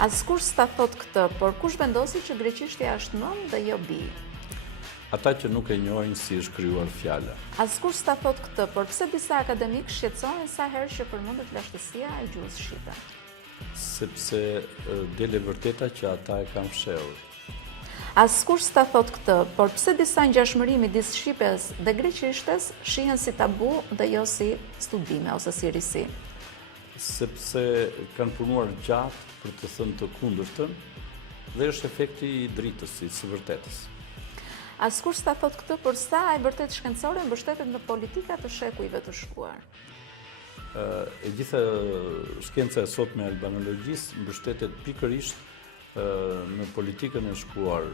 Askush s'ta thot këtë, por kush vendosi që greqishtja është nën dhe jo bi? Ata që nuk e njohin si është krijuar fjala. Askush s'ta thot këtë, por pse disa akademik shqetësohen sa herë që përmendet vlashtësia e gjuhës shqipe? Sepse dele vërteta që ata e kanë fshehur. Askush s'ta thot këtë, por pse disa ngjashmëri midis shqipes dhe greqishtes shihen si tabu dhe jo si studime ose si risi? Sepse kanë punuar gjatë për të thënë të kundërtën dhe është efekti i dritës, i së vërtetës. Askush s'ta thot këtë, por sa e vërtet shkencore mbështetet në politika të shekujve të shkuar. E gjitha shkenca e sotme e albanologjisë mbështetet pikërisht në politikën e shkuar.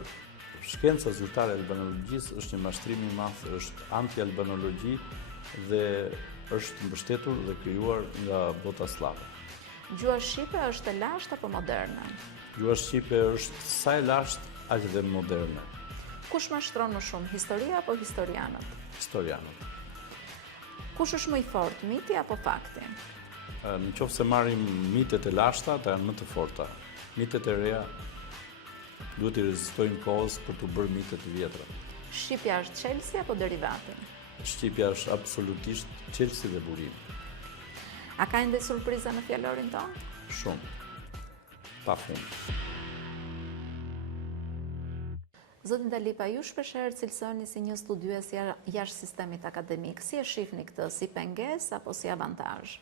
Shkenca zyrtare e albanologjisë është një mashtrim i madh, është anti-albanologji dhe është mbështetur dhe krijuar nga bota slave. Gjuha shqipe është e lashtë apo moderne? Gjuha shqipe është sa e lashtë aq dhe moderne. Kush mashtron më shumë, historia apo historianët? Historianët. Kush është më i fortë, miti apo fakti? Në qoftë se marrim mitet e lashta, ata janë më të forta. Mitet e reja duhet i rezistojnë kohës për të bërë mitet të vjetra. Shqipja është çelësi apo derivati? Shqipja është absolutisht çelësi dhe burim. A ka ende surpriza në fjalorin tonë? Shumë. Pafund. Zotin Dalipa, ju shpeshherë cilësoni si një studiues jashtë sistemit akademik. Si e shihni këtë, si pengesë apo si avantazh?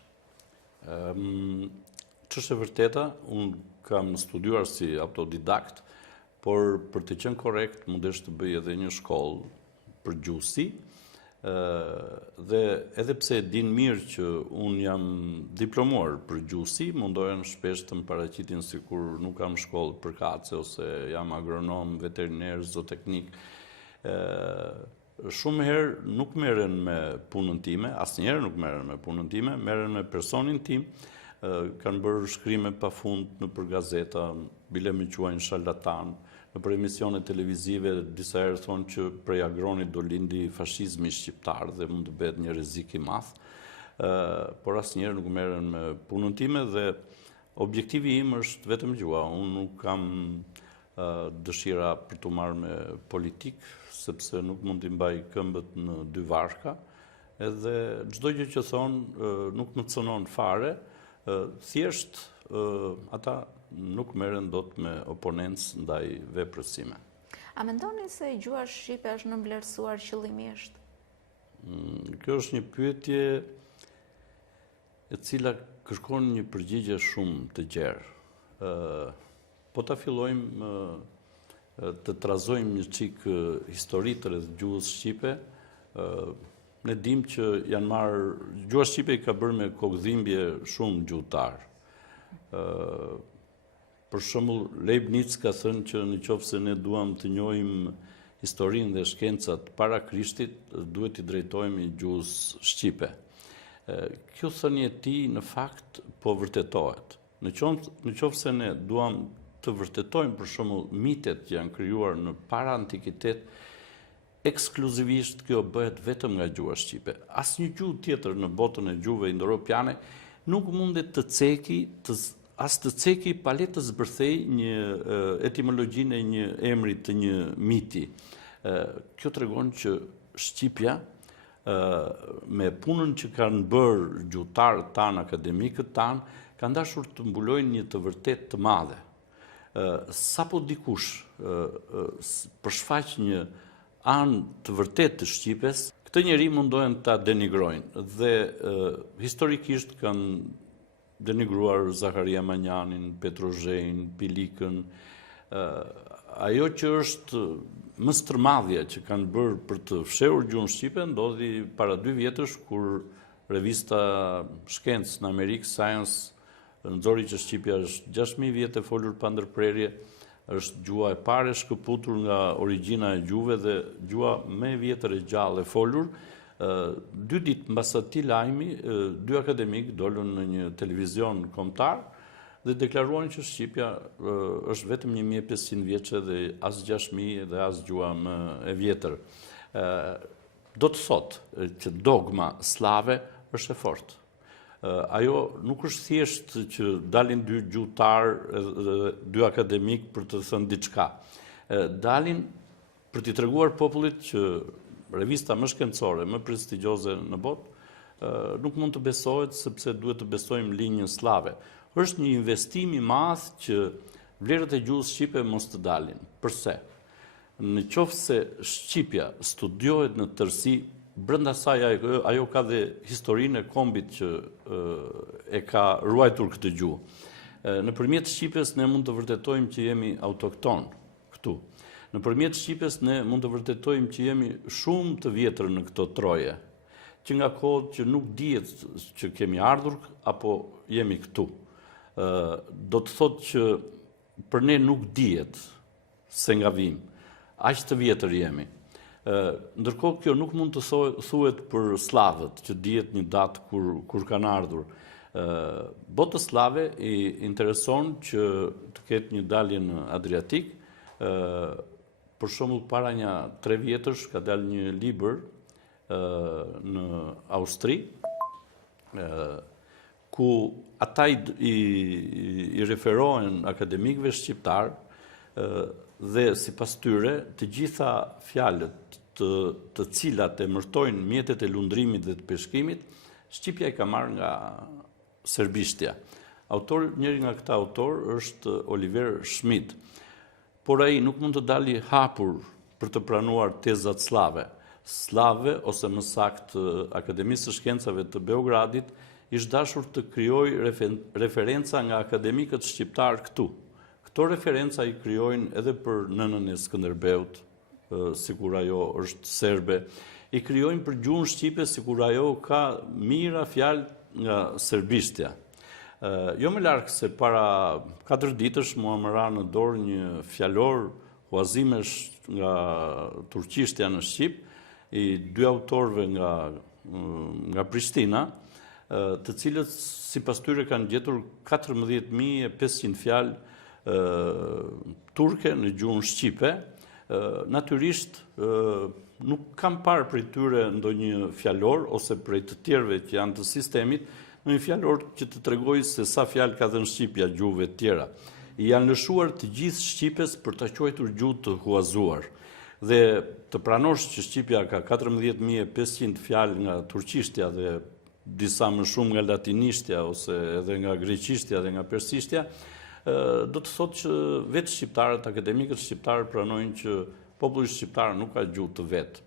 Ç'është e vërteta, unë kam studiuar si autodidakt, por për të qenë korrekt, mundesh të bëj edhe një shkollë për gjuhësi, dhe edhe pse e din mirë që unë jam diplomuar për gjuhësi, mundohen shpesh të më paraqitin sikur nuk kam shkollë përkatëse ose jam agronom, veteriner, zooteknik. Shumë herë nuk merren me punën time, asnjëherë nuk merren me punën time, merren me personin tim. Kanë bërë shkrime pafund nëpër gazeta, bile më quajnë sharlatan. Në për emisione televizive, disa herë thonë që prej agronit do lindi fashizmi shqiptar dhe mund të bëhet një rrezik i madh, por asnjëherë nuk merren me punën time dhe objektivi im është vetëm gjuha. Unë nuk kam dëshira për të marrë me politikë, sepse nuk mund t'i mbaj këmbët në dy varka, edhe çdo gjë që thonë nuk më cënon fare, thjesht ata nuk merren dot me oponencë ndaj veprës sime. A mendoni se gjuha shqipe është nënvlerësuar qëllimisht? Kjo është një pyetje e cila kërkon një përgjigje shumë të gjerë. Po ta fillojmë të trazojmë një çik historitë rreth gjuhës shqipe. Ne dimë që janë marrë, gjuha shqipe i ka bërë me kokëdhimbje shumë gjuhëtar. Për shembull, Leibniz ka thënë që nëse ne duam të njohim historinë dhe shkencat para Krishtit, duhet i drejtohemi gjuhës shqipe. Kjo thënie e tij në fakt po vërtetohet. Nëse ne duam të vërtetojmë për shembull mitet që janë krijuar në para antikitet, ekskluzivisht kjo bëhet vetëm nga gjuha shqipe. Asnjë gjuhë tjetër në botën e gjuhëve indoeuropiane nuk mundet të ceki pa le të zbërthej një etimologjinë e një emri të një miti. Kjo tregon që shqipja me punën që kanë bërë gjuhëtarët tanë, akademikët tanë, kanë dashur të mbulojnë një të vërtetë të madhe. Sapo dikush përshfaq një anë të vërtetë të shqipes, këtë njeri mundohen ta denigrojnë dhe historikisht kanë denigruar Zakaria Manjanin, Petrozhejn, Pilikën. Ajo që është më stërmadhja që kanë bërë për të fshehur gjuhën shqipe ndodhi para 2 vjetësh kur revista Shkencë në Amerikë, Science, nxori që shqipja është 6000 vjet e folur pa ndërprerje, është gjuha e parë shkëputur nga origjina e gjuhëve dhe gjuha më e vjetër e gjallë e folur. 2 ditë mbas atij lajmi, 2 akademik dolën në një televizion kombëtar dhe deklaruan që shqipja është vetëm 1500 vjeçe dhe as 6000 dhe as gjuha më e vjetër. Do të thotë që dogma slave është e fortë. ajo nuk është thjesht që dalin dy gjuhëtar, dy akademik për të thënë diçka. Dalin për t'i treguar popullit që revista më shkencore, më prestigjioze në botë, nuk mund të besohet sepse duhet të besojmë linjën slave. Është një investim i madh që vlerët e gjuhës shqipe mos të dalin. Përse? Në qoftë se shqipja studiohet në tërësi, brenda saj ajo ka dhe historinë e kombit që e ka ruajtur këtë gjuhë. Nëpërmjet shqipes ne mund të vërtetojmë që jemi autokton këtu. Nëpërmjet shqipes ne mund të vërtetojmë që jemi shumë të vjetër në këto troje, që nga kohët që nuk dihet që kemi ardhur apo jemi këtu. Do të thotë që për ne nuk dihet se nga vim, aq të vjetër jemi. Ndërkohë kjo nuk mund të thuhet për slavët, që dihet një datë kur kanë ardhur. Botës slave i intereson që të ketë një dalje në Adriatik. Për shembull, para një 3 vjetësh ka dalë një libër në Austri, ku ata i referohen akademikëve shqiptar dhe sipas tyre të gjitha fjalët të cilat emërtojnë mjetet e lundrimit dhe të peshkimit, shqipja i ka marrë nga serbishtja. Njëri nga këta autor është Oliver Schmidt. Por ai nuk mund të dali hapur për të pranuar tezat slave. Slave, ose më saktë Akademisë së Shkencave të Beogradit, ishte dashur të krijojë referenca nga akademikët shqiptar këtu. Këto referenca i krijojnë edhe për nënën e Skënderbeut, sikur ajo është serbe. I krijojnë për gjuhën shqipe sikur ajo ka mira fjalë nga serbishtja. Jo më larg se para 4 ditësh mua më ra në dorë një fjalor huazimesh nga turqishtja në Shqip, i 2 autorëve nga Prishtina, të cilët sipas tyre kanë gjetur 14.500 fjalë turke në gjuhën shqipe. Natyrisht nuk kam parë prej tyre ndonjë fjalor ose prej të tjerëve që janë të sistemit, në një fjalor që të tregoj se sa fjalë ka dhënë shqipja gjuhëve të tjera. I janë lëshuar të gjithë shqipes për ta quajtur gjuhë të huazuar. Dhe të pranosh që shqipja ka 14.500 fjalë nga turqishtja dhe disa më shumë nga latinishtja ose edhe nga greqishtja dhe nga persishtja, do të thotë që vetë shqiptarët, akademikët shqiptarë pranojnë që populli shqiptar nuk ka gjuhë të vetë.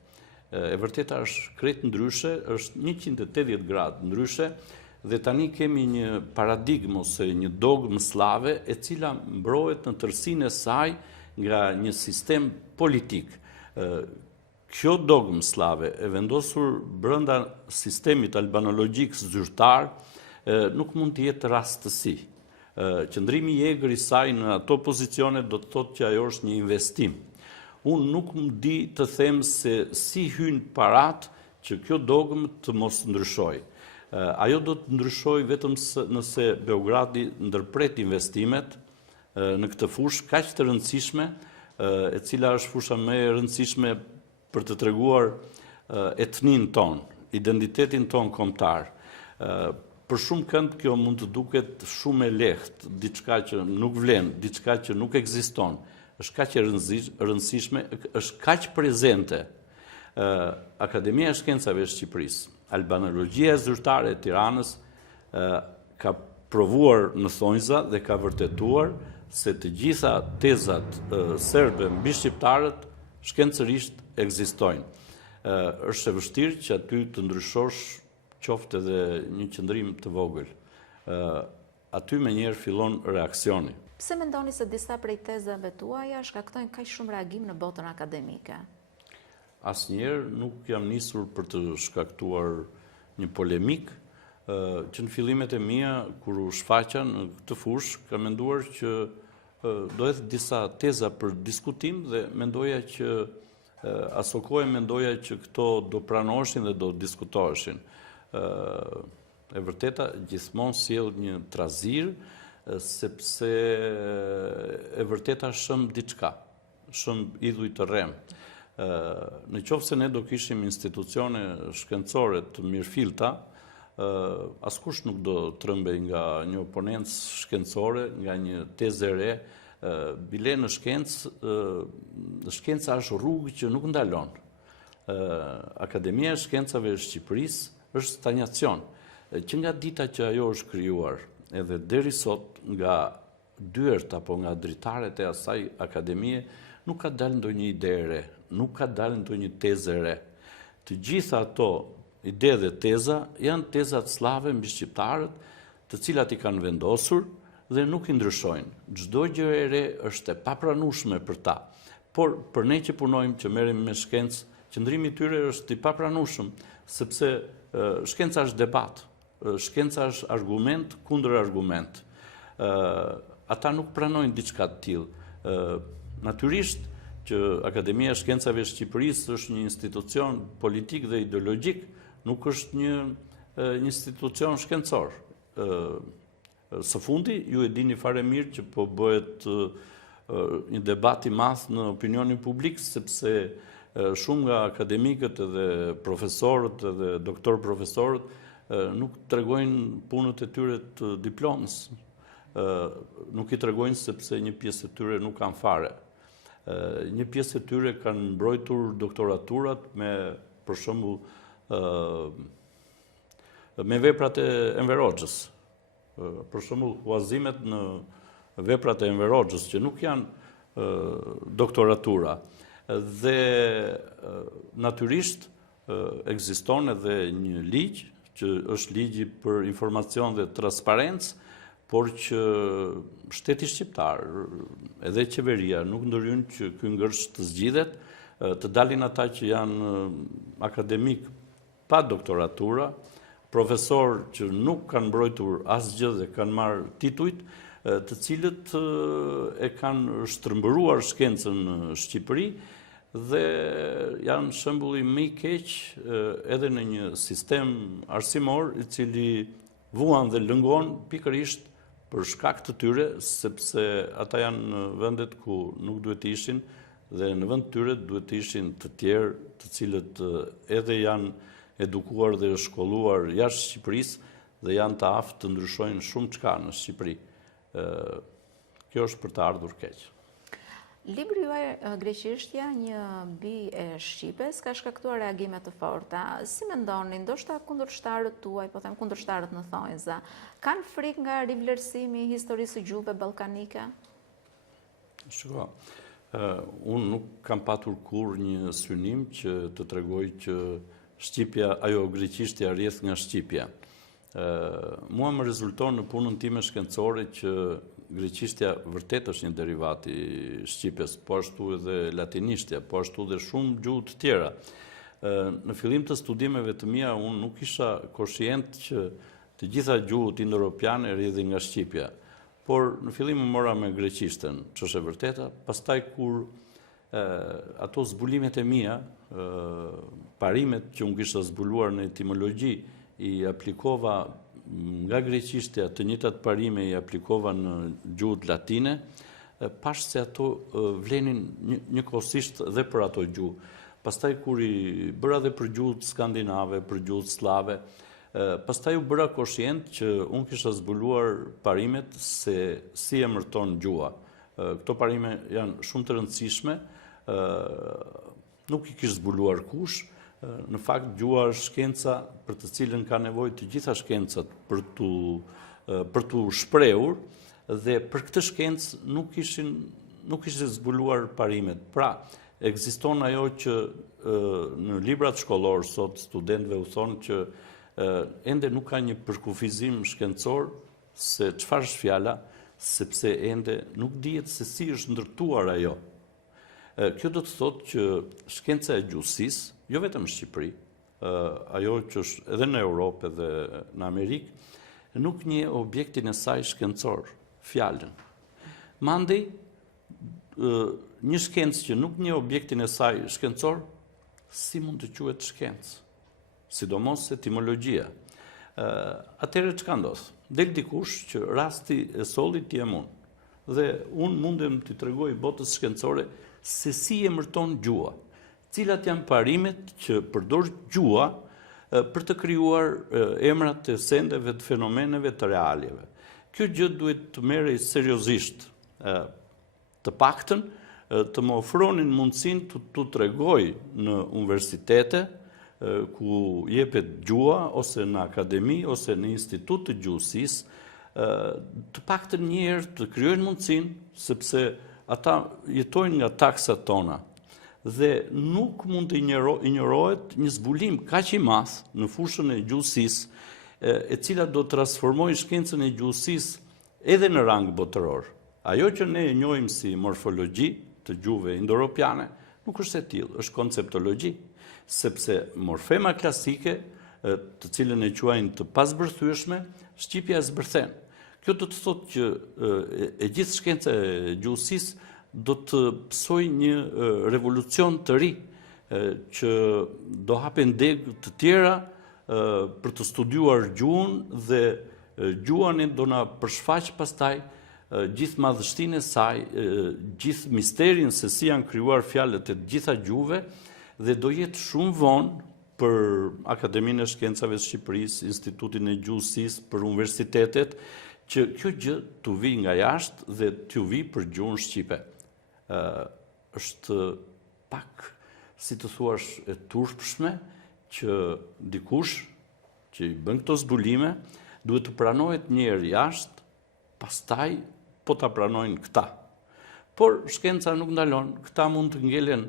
E vërteta është krejt ndryshe, është 180 gradë ndryshe, dhe tani kemi një paradigmë ose një dogmë slave e cila mbrohet në tërësinë e saj nga një sistem politik. Kjo dogmë slave e vendosur brenda sistemit albanologjik zyrtar nuk mund të jetë rastësi. Qëndrimi i egër i saj në ato pozicione do të thotë që ajo është një investim. Unë nuk më di të them se si hyn parat që kjo dogmë të mos ndryshojë. Ajo do të ndryshojë vetëm nëse Beogradi ndërpret investimet në këtë fushë kaq të rëndësishme, e cila është fusha më e rëndësishme për të treguar etninë tonë, identitetin tonë kombëtar. Për shumë kënd kjo mund të duket shumë e lehtë, diçka që nuk vlen, diçka që nuk ekziston, është kaq e rëndësishme, është kaq prezente. Akademia e Shkencave e Shqipërisë, albanologjia zyrtare e Tiranës ka provuar në thonjza dhe ka vërtetuar se të gjitha tezat serbe mbi shqiptarët shkencërisht ekzistojnë. Është e vështirë që aty të ndryshosh qoftë edhe një qëndrim të vogël. Aty menjëherë fillon reaksioni. Pse mendoni se disa prej tezave tuaja shkaktojnë kaq shumë reagim në botën akademike? Asnjëherë nuk jam nisur për të shkaktuar një polemik, që në fillimet e mia, kur u shfaqa në këtë fushë, kam menduar që do jetë disa teza për diskutim dhe mendoja që aso kohë mendoja që këto do pranoheshin dhe do diskutoheshin. E vërteta gjithmonë sjell një trazir, sepse e vërteta shëm diçka, shëm idhuj të rrem. Në qoftë se ne do kishim institucione shkencore të mirëfillta, askush nuk do trëmbej nga një oponencë shkencore, nga një tezë e re. Bile në shkenca është rrugë që nuk ndalon. Akademia e Shkencave e Shqipërisë është stagnacion, që nga dita që ajo është krijuar, edhe deri sot nga dyert apo nga dritaret e asaj akademie, nuk ka dalë ndonjë ide e re, nuk ka dalë ndonjë tezë e re. Të gjitha ato ide dhe teza janë tezat slave mbi shqiptarët, të cilat i kanë vendosur dhe nuk i ndryshojnë. Çdo gjë e re është e papranueshme për ta. Por për ne që punojmë, që merremi me shkencë, qëndrimi i tyre është i papranueshëm, sepse shkenca është debat, shkenca është argument kundër argument. Ata nuk pranojnë diçka të tillë. Natyrisht që Akademia e Shkencave e Shqipërisë është një institucion politik dhe ideologjik, nuk është një institucion shkencor. Së fundi, ju e dini fare mirë që po bëhet një debat i madh në opinionin publik, sepse shumë nga akademikët edhe profesorët edhe doktor profesorët nuk tregojnë punët e tyre të diplomës. Nuk i tregojnë sepse një pjesë e tyre nuk kanë fare. Një pjesë e tyre kanë mbrojtur doktoraturat me, për shembull, me veprat e Enver Hoxhës. Për shembull, huazimet në veprat e Enver Hoxhës, që nuk janë doktoratura. Dhe natyrisht ekziston edhe një ligj, që është ligji për informacion dhe transparencë, por që shteti shqiptar, edhe qeveria, nuk ndërhyjnë që ky ngërsh të zgjidhet, të dalin ata që janë akademik pa doktoratura, profesor që nuk kanë mbrojtur asgjë dhe kanë marrë titujt, të cilët e kanë shtrëmbëruar shkencën në Shqipëri dhe janë shembulli më i keq edhe në një sistem arsimor i cili vuan dhe lëngon pikërisht për shkak të tyre, sepse ata janë në vendet ku nuk duhet të ishin dhe në vend të tyre duhet të ishin të tjerë, të cilët edhe janë edukuar dhe shkolluar jashtë Shqipërisë dhe janë të aftë të ndryshojnë shumë çka në Shqipëri. Kjo është për të ardhur keq. Libri juaj Greqishtja, një bi e Shqipes, ka shkaktuar reagime të forta. Si mendoni, ndoshta kundërshtarët tuaj, po them kundërshtarët në thonjza, kanë frikë nga rivlerësimi i historisë së gjuhëve ballkanike? Shiko, unë nuk kam patur kur një synim që të tregoj që Shqipja, ajo Greqishtja rrjedh nga Shqipja. Mua më rezulton në punën time shkencore që Greqishtja vërtet është një derivat i Shqipes, po ashtu edhe latinishtja, po ashtu edhe shumë gjuhë të tjera. Në fillim të studimeve të mia, unë nuk isha koshient që të gjitha gjuhët indo-europiane rrjedhin nga Shqipja. Por në fillim më mora me greqishtën, që është e vërteta, pastaj kur ato zbulimet e mia, parimet që unë kisha zbuluar në etimologji, i aplikova nga greqishtja të njëjtat parime i aplikova në gjuhët latine, pash se ato vlenin njëkohësisht dhe për ato gjuhë. Pastaj kur i bëra dhe për gjuhët skandinave, për gjuhët slave, pastaj u bëra koshient që unë kisha zbuluar parimet se si emërton gjuha. Këto parime janë shumë të rëndësishme, nuk i kishë zbuluar kush. Në fakt, gjuha është shkenca për të cilën ka nevojë të gjitha shkencat për tu shprehur dhe për këtë shkencë nuk ishin zbuluar parimet. Pra, ekziston ajo që në librat shkollor sot studentëve u thonë që ende nuk ka një përkufizim shkencor se çfarë është fjala, sepse ende nuk dihet se si është ndërtuar ajo. Kjo do të thotë që shkenca e gjuhësisë, jo vetëm në Shqipëri, ajo që është edhe në Europë edhe në Amerikë, nuk njeh objektin e saj shkencor, fjalën. Mandej, një shkencë që nuk njeh objektin e saj shkencor, si mund të quhet shkencë? Sidomos etimologjia. Atëherë çka ndodh? Del dikush që rasti e sollit ti e unë. Dhe unë mundem t'i tregoj botës shkencore se si emërton gjuha. Cilat janë parimet që përdor gjuha për të krijuar emrat të sendeve të fenomeneve të realjeve. Kjo gjë duhet të merrej seriozisht. Të paktën të më ofronin mundësinë të tregoj në universitete ku jepet gjua ose në akademi ose në institut të gjuhësisë, të paktën një herë të krijojnë mundësinë, sepse ata jetojnë nga taksat tona dhe nuk mund të injorohet një zbulim kaq i madh në fushën e gjuhësisë, e cila do të transformojë shkencën e gjuhësisë edhe në rang botëror. Ajo që ne e njohim si morfologji të gjuhëve indo-europiane nuk është e tillë, është konceptologji, sepse morfema klasike, të cilën e quajnë të pazbërthyeshme, shqipja e zbërthen. Kjo do të thotë që e gjithë shkenca e gjuhësisë do të pësojë një revolucion të ri, që do hapen degë të tjera për të studiuar gjuhën dhe gjuhën do na përshfaq pastaj gjithë madhështinë e saj, gjithë misterin se si janë krijuar fjalët e gjitha gjuhëve dhe do jetë shumë vonë për Akademinë e Shkencave të Shqipërisë, Institutin e Gjuhësisë, për universitetet, që kjo gjë t'u vi nga jashtë dhe t'u vi për gjuhën shqipe. Është pak, si të thuash, e turpshme që dikush që i bën këto zbulime duhet të pranohet një herë jashtë, pastaj po ta pranojnë këta. Por shkenca nuk ndalon, këta mund të ngelen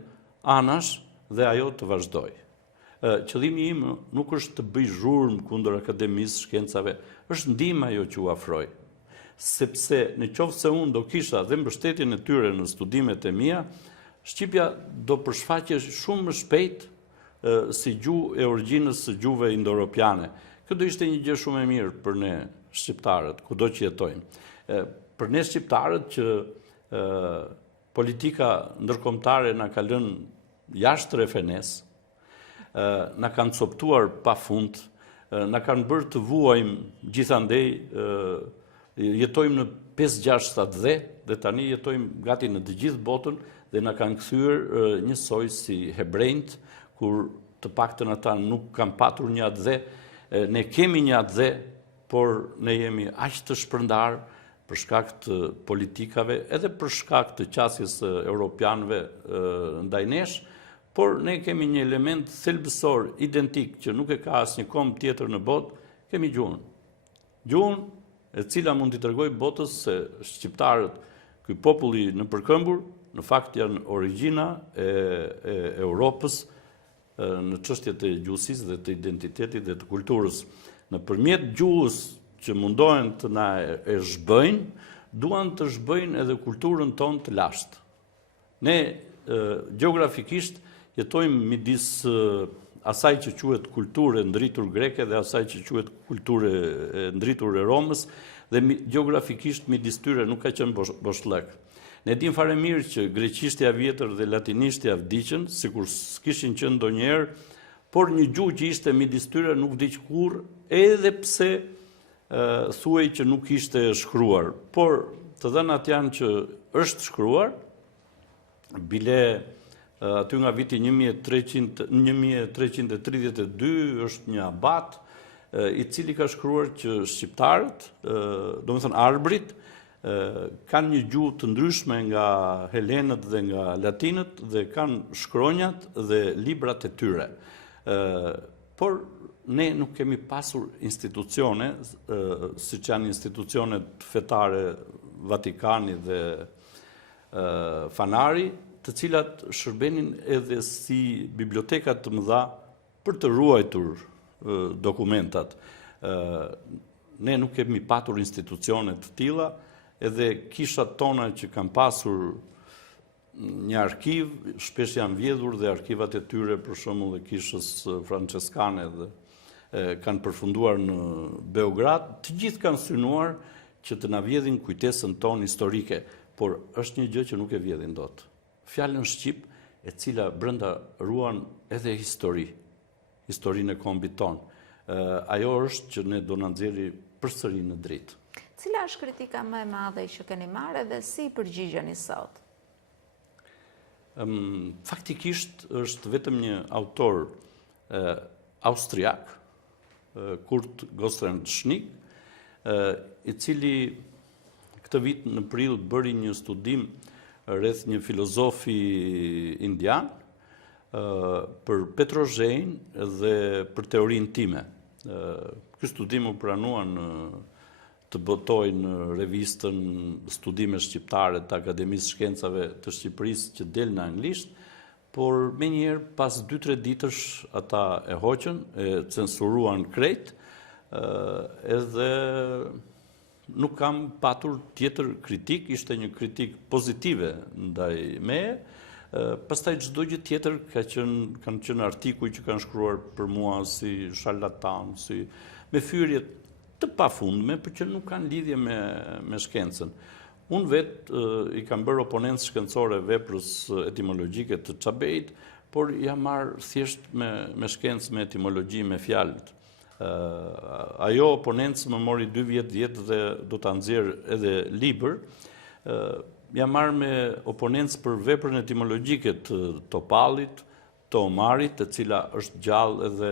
anash dhe ajo të vazhdojë. Qëllimi im nuk është të bëj zhurmë kundër akademisë shkencave, është ndihmë ajo që u afroj. Sepse në qoftë se unë do kisha dhe mbështetjen e tyre në studimet e mia, shqipja do përshfaqej shumë më shpejt si gjuhë e origjinës së gjuhëve indo-europiane. Kjo do ishte një gjë shumë e mirë për ne shqiptarët, kudo që jetojmë. Për ne shqiptarët që politika ndërkombëtare na ka lënë jashtë refenes, na kanë coptuar pafund, na kanë bërë të vuajmë gjithandej, jetojmë në 5-6 dhe tani jetojmë gati në të gjithë botën dhe na kanë kthyer njësoj si hebrejt, kur të paktën ata nuk kanë patur një atë dhe, ne kemi një atë dhe, por ne jemi aq të shpërndar për shkak të politikave, edhe për shkak të qasjes europianëve ndaj nesh, por ne kemi një element thelbësor identik që nuk e ka asnjë kombë tjetër në botë, kemi gjuhën. Gjuhën e cila mund t'i tregoj botës se shqiptarët, ky populli në përkëmbur, në fakt janë origjina e Europës në çështjet e gjuhësisë dhe të identitetit dhe të kulturës. Nëpërmjet gjuhës që mundohen të na e zhbëjnë, duan të zhbëjnë edhe kulturën tonë të lashtë. Ne gjeografikisht jetojmë midis asaj që quhet kulturë e ndritur greke dhe asaj që quhet kulturë e ndritur e Romës, dhe gjeografikisht midis tyre nuk ka qenë boshllëk. Ne dim fare mirë që greqishtja vjetër dhe latinishtja vdiqën, sikur s'kishin qenë ndonjëherë, por një gjuhë që ishte midis tyre nuk vdiq kurrë, edhe pse thuaj që nuk ishte shkruar. Por të dhënat janë që është shkruar, bile aty nga viti 1332 është një abat i cili ka shkruar që shqiptarët, domethënë arbrit, kanë një gjuhë të ndryshme nga helenët dhe nga latinët dhe kanë shkronjat dhe librat e tyre. Por ne nuk kemi pasur institucione, siç janë institucionet fetare Vatikani dhe Fanari, të cilat shërbenin edhe si bibliotekat të mëdha për të ruajtur dokumentat. Ne nuk kemi patur institucione të tilla, edhe kishat tona që kanë pasur një arkiv, shpesh janë vjedhur dhe arkivat e tyre, për shembull e kishës franceskane dhe kanë përfunduar në Beograd, të gjithë kanë synuar që të na vjedhin kujtesën tonë historike, por është një gjë që nuk e vjedhin dot. Fjalën shqip, e cila brenda ruan edhe historinë e kombit tonë. Ajo është që ne do na nxjerrë përsëri në dritë. Cila është kritika më e madhe që keni marrë dhe si përgjigjeni sot? Faktikisht është vetëm një autor austriak, Kurt Gottfried Schnick, i cili këtë vit në prill bëri një studim rreth një filozofi indian për petrozhenj dhe për teorinë time. Ky studim u pranua të botoj në revistën Studime Shqiptare të Akademisë Shkencave të Shqipërisë që del në anglisht, por me njerë pas 2-3 ditësh ata e hoqën, e censuruan krejt, edhe nuk kam patur tjetër kritik, ishte një kritik pozitive ndaj meje, pastaj çdo gjë tjetër kanë qenë artikuj që kanë shkruar për mua si sharlatan, si me fyrje të pafundme, por që nuk kanë lidhje me shkencën. Unë vetë i kam bërë oponentë shkencore veprës etimologjike të Çabeit, por jam marrë thjesht me shkencë, me etimologji, me fjalët. Ajo oponentë më mori 2 vjet dhe do ta nxjerr edhe libër. Jam marrë me oponentë për veprën etimologjike të Topallit, të Omarit, e cila është gjallë edhe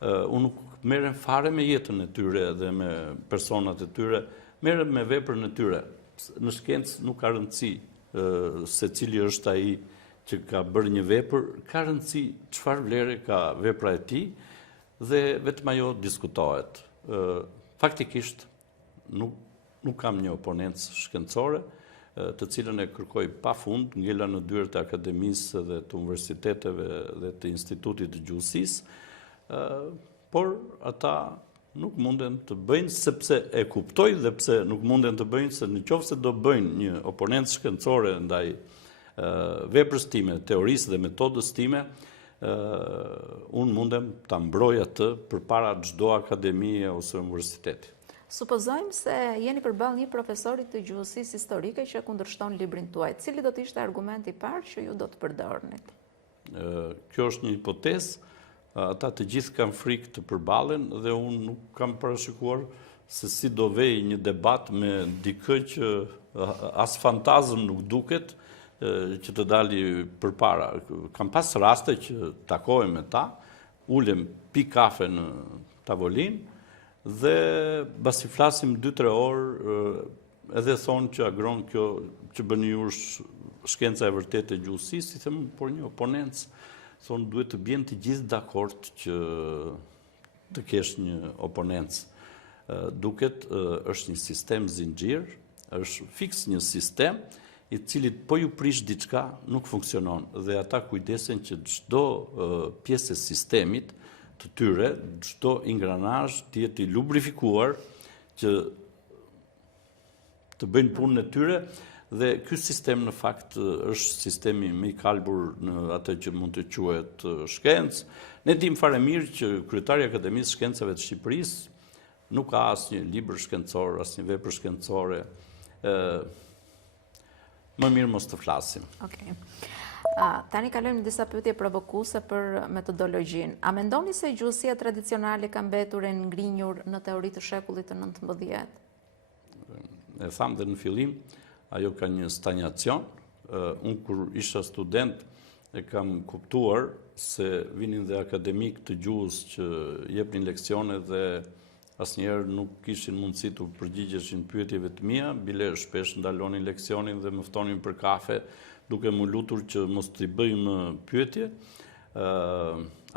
unë nuk merrem fare me jetën e tyre dhe me personat e tyre, merrem me veprën e tyre. Në shkencë nuk ka rëndësi se cili është ai që ka bërë një vepër, ka rëndësi çfarë vlere ka vepra e tij dhe vetëm ajo diskutohet. Faktikisht nuk kam një oponentë shkencore, të cilën e kërkoj pafund, ngela në dyert e akademisë dhe të universiteteve dhe të institutit të gjuhësisë, por ata nuk munden të bëjnë, sepse e kuptoj dhe pse nuk munden të bëjnë, se në qoftë se do bëjnë një oponentë shkencore ndaj veprës time, teorisë dhe metodës time, unë mundem ta mbroj atë përpara çdo akademie ose universiteti. Supozojmë se jeni përballë një profesori të gjuhësisë historike që kundërshton librin tuaj. Cili do të ishte argumenti i parë që ju do të përdornit? Kjo është një hipotezë. Ata të gjithë kanë frikë të përballen dhe unë nuk kam parashikuar se si do vej një debat me dikë që as fantazm nuk duket që të dali përpara. Kam pas raste që takohem me ta, ulem, pi kafe në tavolinë dhe basi flasim 2-3 orë edhe thonë që agron kjo që bëni ju shkenca e vërtetë e gjuhësisë, i them, por një oponentë thonë duhet të bjen të gjithë dakord që të kesh një oponentë. Duket është një sistem zinxhir, është fiks një sistem i cili po ju prish diçka nuk funksionon dhe ata kujdesen që çdo pjesë e sistemit të tyre, çdo ingranazh të jetë i lubrifikuar që të bëjnë punën e tyre. Dhe ky sistem në fakt është sistemi më i kalbur në atë që mund të quhet shkencë. Ne dim fare mirë që kryetari i Akademisë Shkencave të Shqipërisë nuk ka asnjë libër shkencor, asnjë vepër shkencore. Më mirë mos të flasim. Okej. Tani kalojmë në disa pyetje provokuese për metodologjinë. A mendoni se gjuhësia tradicionale ka mbetur e ngrinjur në teori të shekullit të 19? E tham dhe në fillim, ajo ka një stagnacion. Unë kur isha student e kam kuptuar se vinin dhe akademik të gjuhës që jepnin leksione dhe asnjëherë nuk kishin mundësi të përgjigjeshin pyetjeve të mia, bile shpesh ndalonin leksionin dhe më ftonin për kafe, duke më lutur që mos t'i bëjmë pyetje.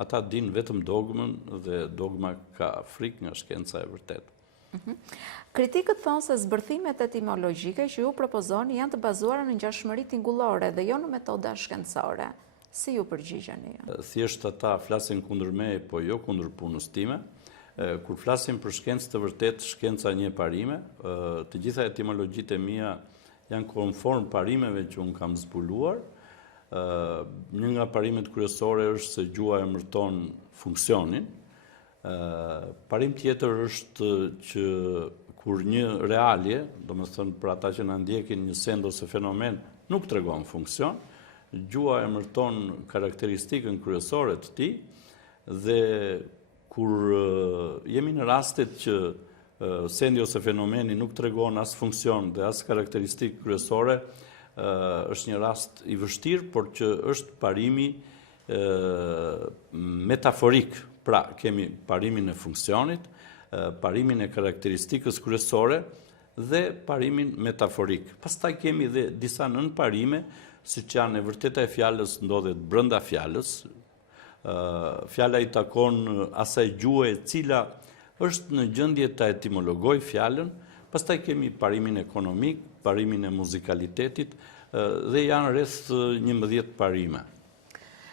Ata din vetëm dogmën dhe dogma ka frikë nga shkenca e vërtetë. Kritikët thonë se zbërthimet etimologjike që ju propozoni janë të bazuara në ngjashmëri tingullore dhe jo në metoda shkencore. Si ju përgjigjeni? Thjesht ata flasin kundër meje, po jo kundër punës time. Kur flasim për shkencë të vërtetë, shkenca një parime, të gjitha etimologjitë e mia janë konform parimeve që unë kam zbuluar. Një nga parimet kryesore është se gjuha emërton funksionin. Parim tjetër është që kur një realje, do më thënë për ata që në ndjekin një send ose fenomen, nuk tregon funksion, gjua emërton karakteristikën kryesore të tij dhe kur jemi në rastet që sendi ose fenomeni nuk tregon as funksion dhe as karakteristikë kryesore, është një rast i vështirë, por që është parimi metaforik, Pra, kemi parimin e funksionit, parimin e karakteristikës kryesore dhe parimin metaforik. Pastaj kemi dhe disa nënparime, siç janë e vërteta e fjalës ndodhet brenda fjalës. Fjala i takon asaj gjuhë e cila është në gjendje ta etimologoj fjalën. Pastaj kemi parimin ekonomik, parimin e muzikalitetit dhe janë rreth 11 parime.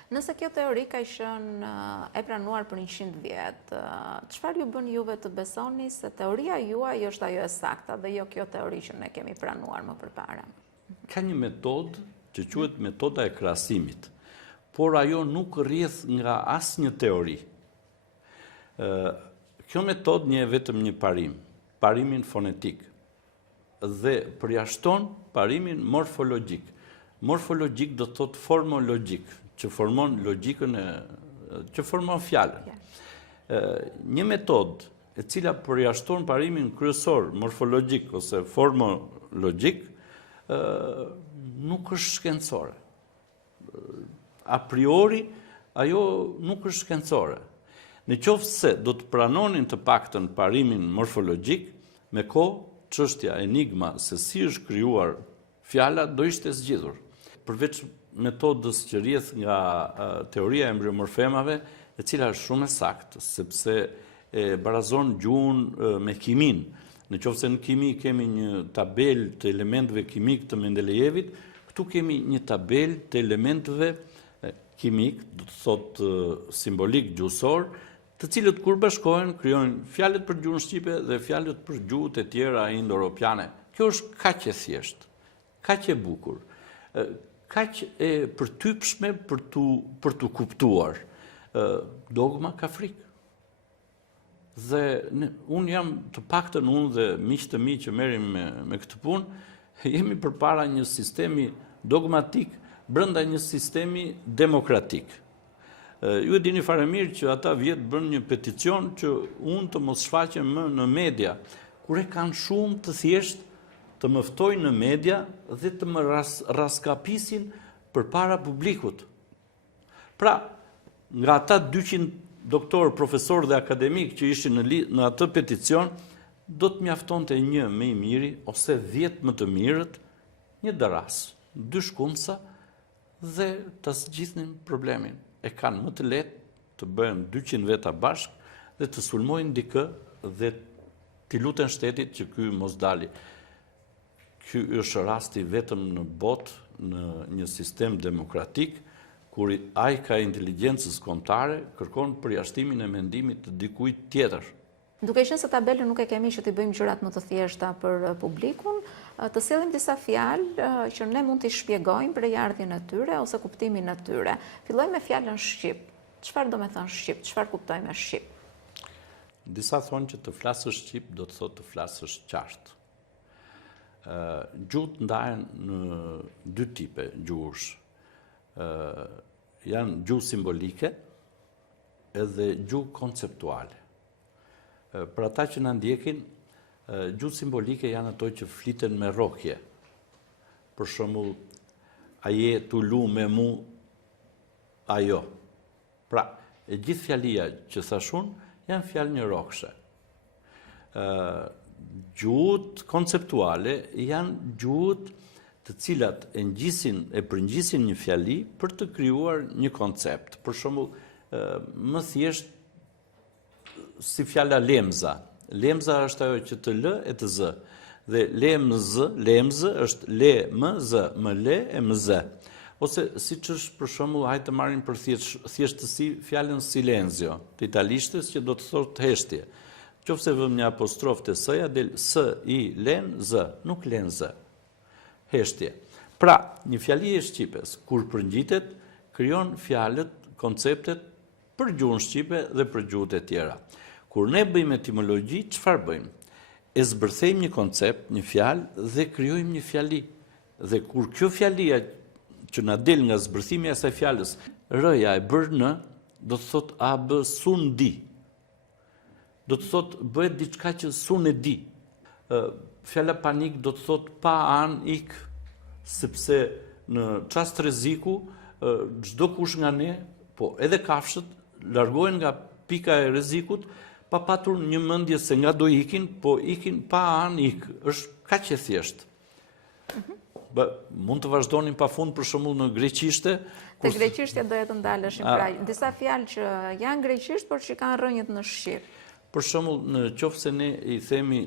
Nëse kjo teori ka qenë e pranuar për 100 vjet, çfarë ju bën juve të besoni se teoria juaj është ajo e sakta dhe jo kjo teori që ne kemi pranuar më përpara? Ka një metodë që quhet metoda e krahasimit, por ajo nuk rrjedh nga asnjë teori. Kjo metodë një vetëm një parim, parimin fonetik, dhe përjashton parimin morfologjik. Morfologjik do të thotë formologjik, që formon logjikën që formon fjalën. Një metodë e cila përjashton parimin kryesor morfologjik ose formologjik nuk është shkencore. A priori ajo nuk është shkencore. Në qoftë se do të pranonin të paktën parimin morfologjik, me kohë çështja enigma se si është krijuar fjala do ishte zgjidhur. Përveç metodës që rrjedh nga teoria e embryomorfemave, e cila është shumë e saktë, sepse e barazon gjuhën me kimin. Në qoftë se në kimi kemi një tabelë të elementëve kimik të Mendelejevit, këtu kemi një tabelë të elementëve kimik, do të thotë simbolik gjuhësor, të cilët kur bashkohen krijojnë fjalët për gjuhën shqipe dhe fjalët për gjuhët e tjera indo-europiane. Kjo është kaq e thjeshtë, kaq e bukur, kaq e përtypshme për tu kuptuar. Dogma ka frikë. Dhe unë jam të paktën unë dhe miqtë të mi që merrim me këtë punë, jemi përpara një sistemi dogmatik brenda një sistemi demokratik. Ju e dini fare mirë që ata vjet bën një peticion që unë të mos shfaqem më në media, kur e kanë shumë të thjeshtë të më ftojnë në media dhe të më raskapisin përpara publikut. Pra, nga ata 200 doktor, profesor dhe akademik që ishin në atë peticion, do të mjaftonte një më i miri ose 10 më të mirët, një daras, 2 shkumsa dhe të zgjidhnin problemin. E kanë më të lehtë të bëhen 200 veta bashkë dhe të sulmojnë dikë dhe t'i luten shtetit që ky mos dali. Ky është rasti vetëm në botë, në një sistem demokratik, kur ai ka inteligjencës kombëtare, kërkon përjashtimin e mendimit të dikujt tjetër. Duke qenë se tabelën nuk e kemi që t'i bëjmë gjërat më të thjeshta për publikun, të sillim disa fjalë që ne mund t'i shpjegojmë për ardhjen e tyre ose kuptimin e tyre. Fillojmë me fjalën shqip. Çfarë do të thonë shqip? Çfarë kuptojmë me shqip? Disa thonë që të flasësh shqip do të thotë të flasësh qartë. Gjuhët ndahen në 2 tipe gjuhësh. Janë gjuhë simbolike edhe gjuhë konceptuale. Për ata që na ndjekin, gjuhë simbolike janë ato që fliten me rrokje. Për shembull, a je tu lu me mu ajo. Pra, e gjithë fjalia që thashun janë fjalë një rrokshe. Gjuhët konceptuale janë gjuhët të cilat e përngjisin një fjali për të krijuar një koncept. Për shembull, më thjesht si fjala lemza. Lemza është ajo që të lë e të zë. Dhe lemzë është le, më, zë, më le e më zë. Ose siç është për shembull, hajde të marrim për thjeshtësi fjalën silenzio, të italishtes që do të thotë heshtje. Qofse vëm një apostrof të s-ja del s, i, len, z, nuk len z. Heshtje. Pra, një fjali e shqipes, kur përngjitet, krijon fjalët, konceptet për gjuhën shqipe dhe për gjuhët e tjera. Kur ne bëjmë etimologji, çfarë bëjmë? E zbërthejmë një koncept, një fjalë dhe krijojmë një fjali. Dhe kur kjo fjalia që na del nga zbërthimi i asaj fjalës, r-ja e bërë në, do të thotë a b sun di. Do të thotë bëhet diçka që sun e di. Fjala panik do të thotë pa an ik, sepse në çast rreziku çdo kush nga ne, po edhe kafshët largohen nga pika e rrezikut pa patur një mendje se nga do ikin, po ikin pa anë ik. Është kaq e thjeshtë. Mund të vazhdonin pafund për shembull në greqishte. Te greqishtja doja të ndaleshim pra, disa fjalë që janë greqisht, por që kanë rrënjët në shqip. Për shembull, në qoftë se ne i themi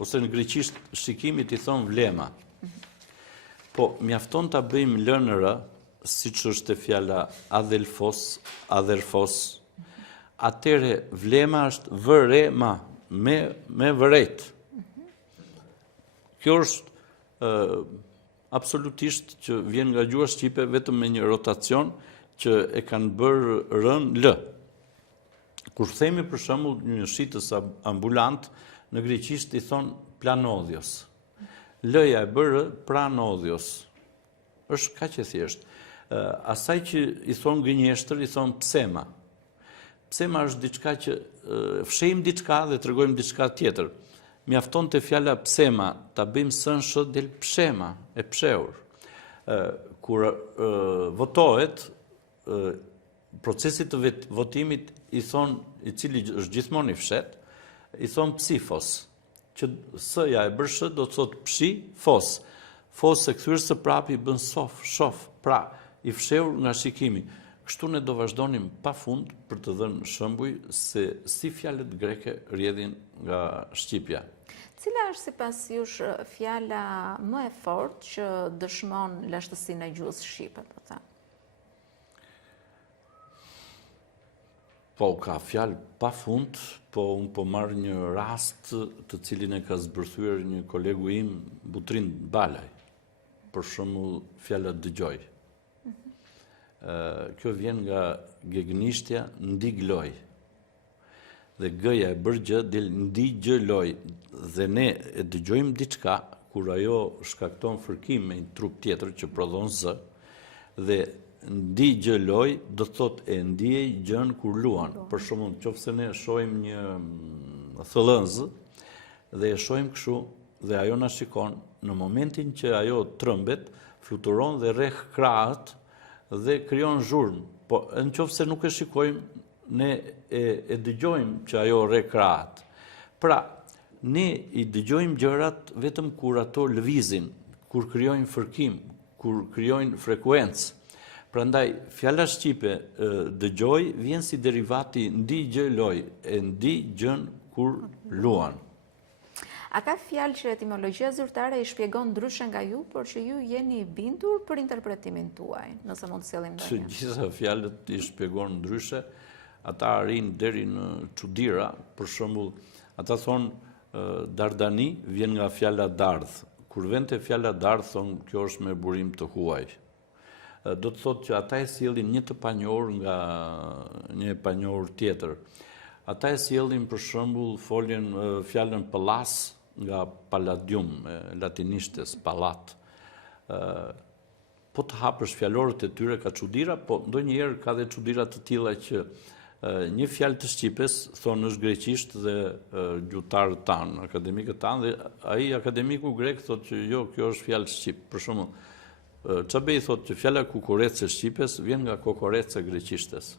ose në greqisht shikimit i thon vlema. Po mjafton ta bëjmë lënëra, siç është fjala adelfos. Atëre vlema është vërema me vëret. Kjo është absolutisht që vjen nga gjuha shqipe vetëm me një rotacion që e kanë bërë rën l. Kur themi për shembull një shitës ambulant, në greqisht i thon planodhios. L-ja e bërë pranodhios. Është kaq e thjeshtë. Asaj që i thon gënjeshtër i thon psema. Psema është diçka që fshejmë diçka dhe tregojmë diçka tjetër. Mjafton të fjala psema, ta bëjmë sënshë del pshema, e psheur. Kur votohet, procesit të votimit i thon, i cili është gjithmonë i fshet, i thon psifos, që s-ja e bërshë do të thot pshi, fos. Fos e kthyer së prapi i bën sof, shof, pra i fsheur nga shikimi. Kështu ne do vazhdonim pafund për të dhënë shembuj se si fjalët greke rrjedhin nga shqipja. Cila është sipas jush fjala më e fortë që dëshmon lashtësinë e gjuhës shqipe, po them? Po, ka fjalë pafund, po unë po marr një rast të cilin e ka zbërthyer një kolegu im, Butrin Balaj. Për shembull, fjala dëgjoj. Kjo vjen nga gegnishtja ndigloj. Dhe g-ja e bërë gjë del ndigjëloj. Dhe ne e dëgjojmë diçka kur ajo shkakton fërkim me një trup tjetër që prodhon z, dhe ndigjëloj do të thotë e ndiej gjën kur luan. Për shembull, nëse ne shohim një thëllënz dhe e shohim kështu dhe ajo na shikon, në momentin që ajo trëmbet, fluturon dhe rreh krahët dhe krijon zhurmë. Po nëse nuk e shikojmë, ne e dëgjojmë që ajo rreh krahët. Pra, ne i dëgjojmë gjërat vetëm kur ato lëvizin, kur krijojnë fërkim, kur krijojnë frekuencë. Prandaj fjala shqipe dëgjoj vjen si derivati ndigjëloj, e ndigjën kur luan. A ka fjalë që etimologjia zyrtare i shpjegon ndryshe nga ju, por që ju jeni bindur për interpretimin tuaj, nëse mund të sjellim ndonjë? Të gjitha fjalët i shpjegon ndryshe, ata arrin deri në çudira, për shembull, ata thon dardani vjen nga fjala dardh. Kur vjen te fjala dardh thon kjo është me burim të huaj. Do të thotë që ata e sjellin një të panjohur nga një e panjohur tjetër. Ata e sjellin për shembull foljen fjalën pallas nga palladium, latinishtes, pallat. Po të hapësh fjalorët e tyre ka çudira, po ndonjëherë ka dhe çudira të tilla që një fjalë të shqipes thonë është greqisht dhe gjutarët tanë, akademikët tanë, dhe ai akademiku grek thotë që jo, kjo është fjalë shqip. Për shembull, Çabej thotë që fjala kukurec e shqipes vjen nga kokorec e greqishtes.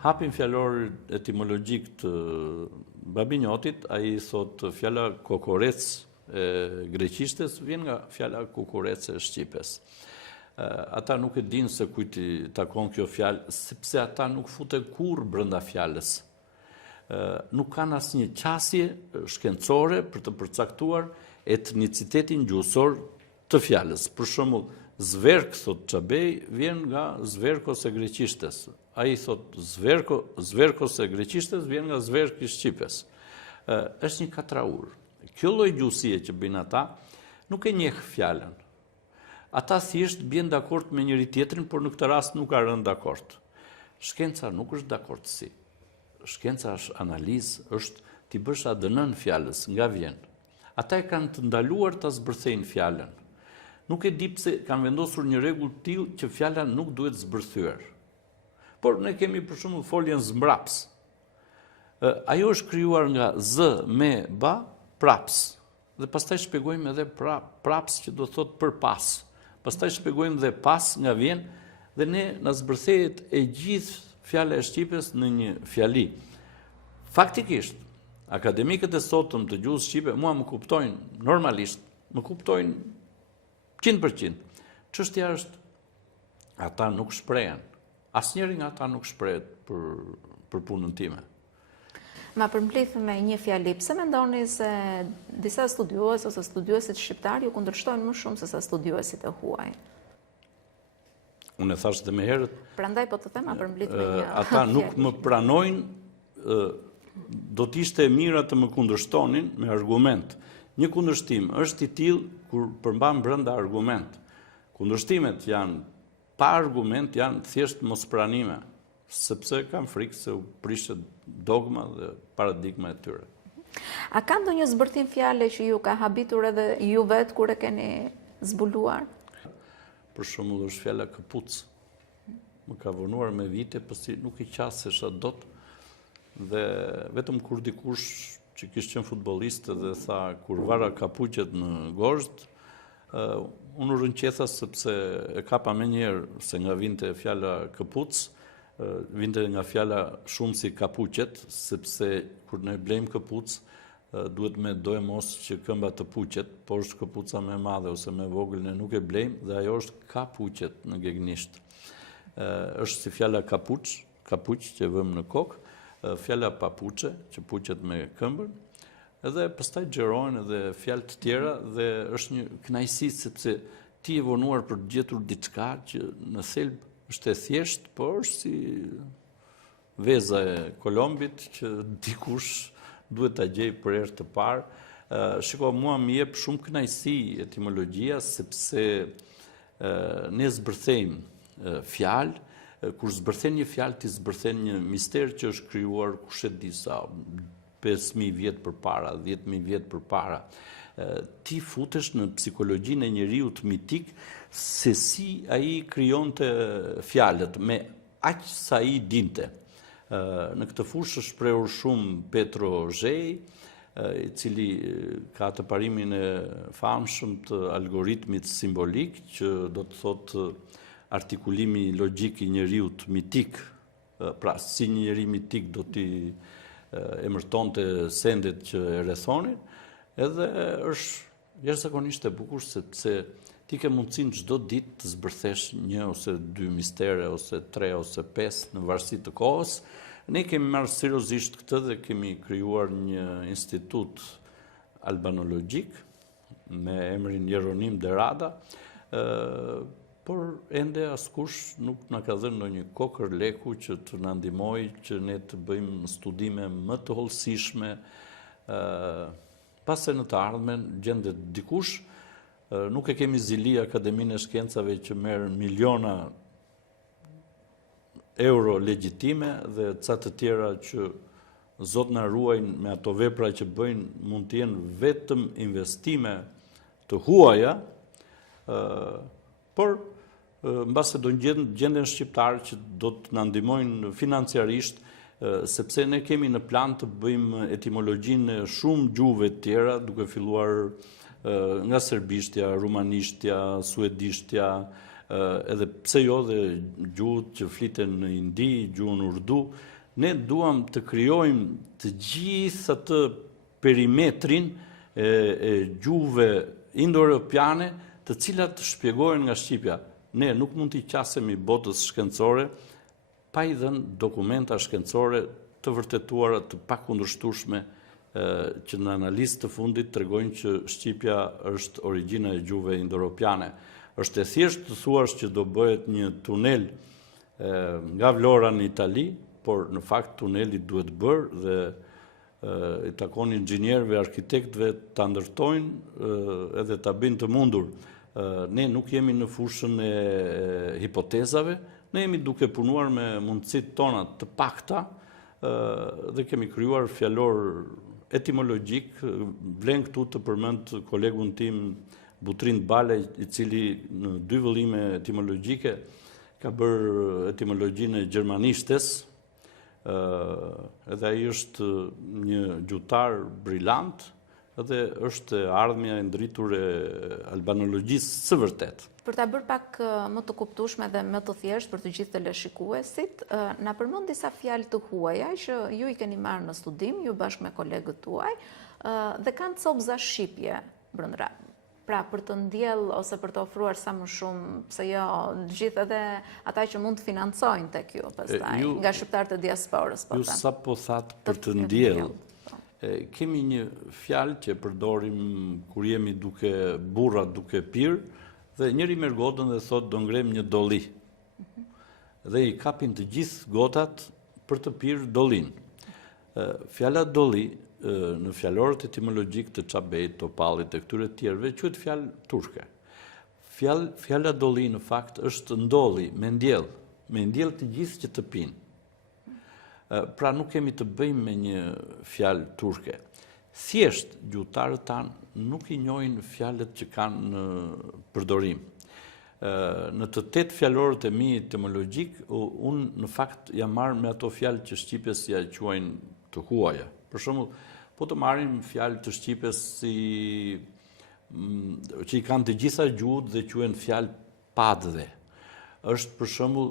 Hapim fjalor etimologjik të Babinjotit, ai thotë fjala kokorec e greqishtes vjen nga fjala kukurec e shqipes. Ata nuk e dinë se kujt i takon kjo fjalë, sepse ata nuk futen kurrë brenda fjalës. Nuk kanë asnjë qasje shkencore për të përcaktuar etnicitetin gjuhësor të fjalës. Për shembull, zverk, thot Çabej, vjen nga zverkos e greqishtes. Ai thot zverkos e greqishtes vjen nga zverk i shqipes. Është një katraur. Kjo lloj gjuhësie që bëjnë ata nuk e njeh fjalën. Ata thjesht bien dakord me njëri tjetrin, por në këtë rast nuk ka rënë dakord. Shkenca nuk është dakordsi. Shkenca është analizë, është ti bësh ADN-n fjalës, nga vjen. Ata e kanë të ndaluar ta zbërthejnë fjalën. Nuk e di pse kanë vendosur një rregull të tillë që fjala nuk duhet zbërthyer. Por ne kemi për shembull foljen zmbraps. Ajo është krijuar nga z me ba, praps. Dhe pastaj shpjegojmë edhe praps që do thot për pas. Pastaj shpjegojmë dhe pas nga vjen dhe ne na zbërthehet e gjithë fjala e shqipes në një fjali. Faktikisht, akademikët e sotëm të gjuhës shqipe mua më kuptojnë normalisht, më kuptojnë 100%. Çështja është ata nuk shprehen. Asnjëri nga ata nuk shprehet për punën time. Ma përmplith me një fjali, pse mendoni se disa studiues ose studiuesit shqiptar ju kundërshtojnë më shumë se sa studiuesit e huaj? Unë e thash dhe më herët. Prandaj po të them ma përmplith me një ata nuk më pranojnë, do t'ishte e mira të më kundërshtonin me argument. Një kundërshtim është i tillë kur përmban brenda argument. Kundërshtimet janë pa argument, janë thjesht mospranime, sepse kam frikë se u prishet dogma dhe paradigma e tyre. A ka ndonjë zbërthim fjale që ju ka habitur edhe ju vetë kur e keni zbuluar? Për shembull është fjala këpuc. Më ka vonuar me vite, pasi nuk i qasesha dot. Dhe vetëm kur dikush që kishte qenë futbollist dhe tha kur vara kapuqet në gozhd, unë u rënqetha sepse e kapa me njerë se nga vinte fjala këpuc, vinte nga fjala shumë si kapuqet, sepse kur ne blejmë këpuc, duhet me do e mos që këmba të puqet, por është këpuca me madhe ose me vogël ne nuk e blejmë dhe ajo është kapuqet në gegnisht. Është si fjala kapuq që vëmë në kokë, fjala papuçe që puqet me këmbën, edhe pastaj xherohen edhe fjalë të tjera dhe është një kënaqësi sepse ti je vonuar për të gjetur diçka që në thelb është e thjesht, por është si veza e Kolombit që dikush duhet ta gjej për herë të parë. Shiko, mua më jep shumë kënaqësi etimologjia sepse ne zbërthejmë fjalë. Kur zbërthen një fjalë, ti zbërthen një mister që është krijuar kush e di sa 5.000 vjet përpara, 10.000 vjet përpara. Ti futesh në psikologjinë e njeriut mitik se si ai krijonte fjalët me aq sa ai dinte. Në këtë fushë është shprehur shumë Petro Zhej, i cili ka të parimin e famshëm të algoritmit simbolik, që do të thotë artikulimi logjik i njeriut mitik, pra si një njeri mitik do t'i emërtonte sendet që e rrethonin, edhe është jashtëzakonisht e bukur sepse ti ke mundësinë çdo ditë të zbërthesh 1 ose 2 mistere ose 3 ose 5 në varësi të kohës. Ne kemi marrë seriozisht këtë dhe kemi krijuar një institut albanologjik me emrin Jeronim Derada, por ende askush nuk na ka dhënë ndonjë kokër leku që të na ndihmojë që ne të bëjmë studime më të hollësishme. Pastaj në të ardhmen gjendet dikush, nuk e kemi zili Akademinë e Shkencave që merr miliona euro legjitime dhe ca të tjera që Zot na ruajnë me ato vepra që bëjnë mund të jenë vetëm investime të huaja, por mbase do gjenden shqiptarë që do të na ndihmojnë financiarisht, sepse ne kemi në plan të bëjmë etimologjinë e shumë gjuhëve të tjera, duke filluar nga serbishtja, rumanishtja, suedishtja, edhe pse jo dhe gjuhët që fliten në Indi, gjuhën urdu. Ne duam të krijojmë të gjithë atë perimetrin e gjuhëve indo-europiane, të cilat shpjegohen nga Shqipja. Ne nuk mund t'i qasemi botës shkencore pa i dhënë dokumenta shkencore të vërtetuara, të pakundërshtueshme, që në analizë të fundit tregojnë që Shqipja është origjina e gjuhëve indo-europiane. Është e thjeshtë të thuash që do bëhet një tunel nga Vlora në Itali, por në fakt tuneli duhet bërë dhe i takon inxhinierëve, arkitektëve ta ndërtojnë edhe ta bëjnë të mundur. Ne nuk jemi në fushën e hipotezave, ne jemi duke punuar me mundësitë tona të pakta dhe kemi krijuar fjalor etimologjik. Vlen këtu të përmend kolegun tim Butrind Bale, i cili në 2 vëllime etimologjike ka bërë etimologjinë e gjermanishtes, edhe ai është një gjuhëtar brillant dhe është ardhmja e ndritur e albanologjisë së vërtet. Për ta bërë pak më të kuptueshme dhe më të thjeshtë për të gjithë teleshikuesit, na përmend disa fjalë të huaja që ju i keni marrë në studim, ju bashkë me kolegët tuaj, dhe kanë copza shqipje brenda. Pra, për të ndjell ose për të ofruar sa më shumë, pse jo, gjithë edhe ata që mund të financojnë tek ju pastaj, nga shqiptarët e diasporës. Ju sa po thatë për të ndjell. Kemi një fjalë që përdorim kur jemi duke burra duke pirë, dhe njëri merr gotën dhe thot do ngrem një dolli. Dhe i kapin të gjithë gotat për të pirë dollin. Fjala dolli në fjalorët etimologjik të Çabeit, Topallit e këtyre tjerëve quhet fjalë turke. Fjala dolli në fakt është ndolli, me ndjell të gjithë që të pinë. Pra nuk kemi të bëjmë me një fjalë turke. Thjesht gjuhëtarët tanë nuk i njohin fjalët që kanë në përdorim. Në të 8 fjalorët e mi etimologjik, unë në fakt jam marrë me ato fjalë që shqipes ja quajnë të huaja. Për shembull, po të marrim fjalë të shqipes që i kanë të gjitha gjuhët dhe quhen fjalë padhe. Është për shembull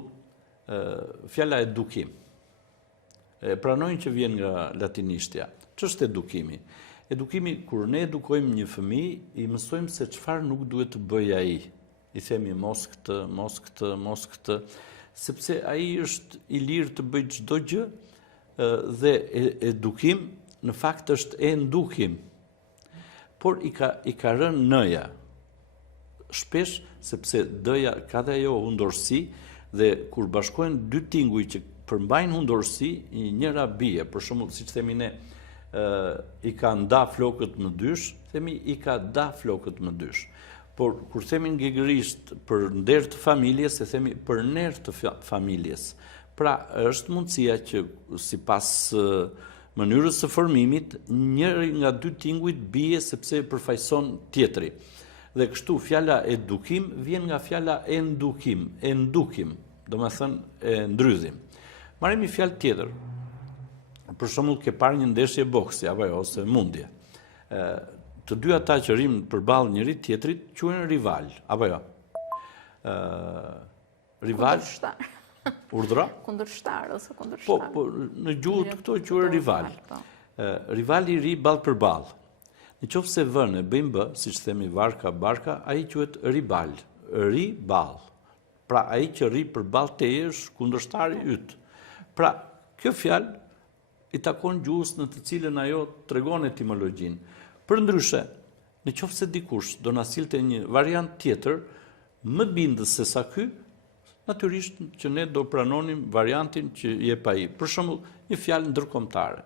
fjala edukim. Pranojnë që vjen nga latinishtja. Ç'është edukimi? Edukimi, kur ne edukojmë një fëmijë, i mësojmë se çfarë nuk duhet të bëjë ai. I themi mos këtë, sepse ai është i lirë të bëjë çdo gjë, dhe edukim në fakt është edukim. Por i ka rënë n-ja. Shpesh sepse d-ja ka dhe ajo hundorsi, dhe kur bashkohen dy tinguj që përmbajnë hundorsi, njëra bie. Për shembull, siç themi ne, i ka nda flokët më dysh, themi i ka da flokët më dysh. Por kur themi në gegërisht për nder të familjes, e themi për ner të familjes. Pra, është mundësia që sipas mënyrës së formimit, njëri nga dy tingujt bie sepse përfaqëson tjetri. Dhe kështu fjala edukim vjen nga fjala endukim, domethënë e ndryzim. Marrim një fjalë tjetër. Për shembull, ke parë një ndeshje boksi apo jo, ose mundje. Të dy ata që rrinë përballë njëri tjetrit quhen rival, apo jo. Rival. Urdhra? Kundërshtar ose kundërshtar. Po, në gjuhë të këto quhen rival. Rivali i ri ball për ball. Nëse vënë bëjmë bë, siç themi varka barka, ai quhet ribal, riball. Pra ai që rri përballë teje është kundërshtari yt. Pra, kjo fjalë i takon gjuhës në të cilën ajo tregon etimologjin. Përndryshe, nëse dikush do na sillte një variant tjetër, më bindës se sa ky, natyrisht që ne do pranonim variantin që jep ai. Për shembull, një fjalë ndërkombëtare.